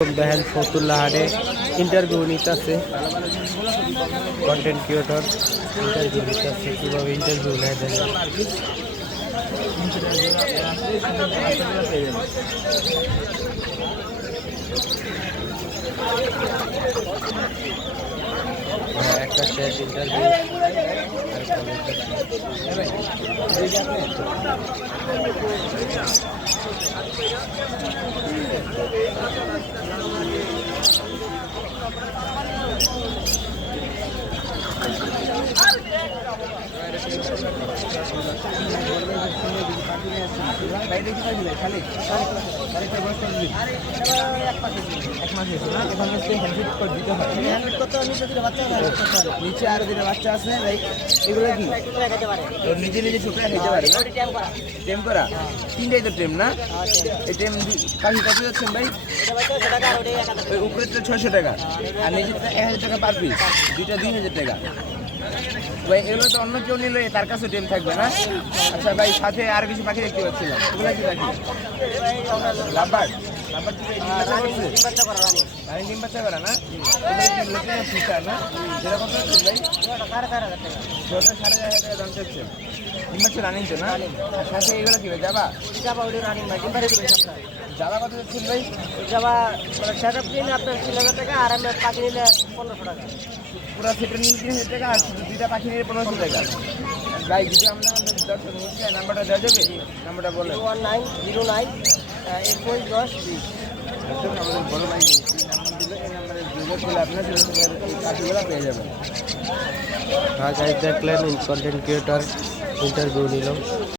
দেখেন ফতুল্লা হাটে ইন্টারভিউ নিতেছে কন্টেন্ট ক্রিয়েটর ইন্টারভিউ নিতেছে কীভাবে ইন্টারভিউ নেয় দেখেন একটা শেষ ইন্টারভিউ নিচে আরো দুটো বাচ্চা আছে এগুলো কি নিজে নিজে শুকনো খেতে পারে টেম করা তিনটাই তো টেম না এই টেম কাকি কত যাচ্ছেন ভাই ওই উপরে তো 600 টাকা আর নিচে 1000 টাকা পার পিস দুইটা 2000 টাকা ভাই এগুলো তো অন্য কেউ নিলে তার কাছে টেম থাকবে না আচ্ছা ভাই সাথে আর কিছু পাখি দেখতে পাচ্ছিলাম ওগুলো কি পাখি লাভবার্ড ডিম বাচ্চা করা না ফিচার না যেটা কত হচ্ছে ভাই 4,500 টাকা দাম চাচ্ছে ডিম বাচ্চা রানিং তো না সাথে এগুলো কি ভাই যাবা ওটা রানিং ভাই ডিম পাড়ে দেবেন আপনার যাবা কত যাচ্ছেন ভাই যাবা সেট আপ নিলে আপনার 3,000 টাকা আর আমি পাখি নিলে 1,500 টাকা পুরো সেটের নিয়ে 3,000 টাকা আর দুইটা পাখি নিলে 1,500 টাকা ভাই যদি আমরা দর্শক বলছি নাম্বারটা দেওয়া যাবে নাম্বারটা বলে 1909 2110 আমাদের বড় ভাই নাম্বার দিলে এই নাম্বারে যোগাযোগ করলে আপনার পাখিগুলো পেয়ে যাবেন দেখলেন কন্টেন্ট ক্রিয়েটর ইন্টারভিউ নিল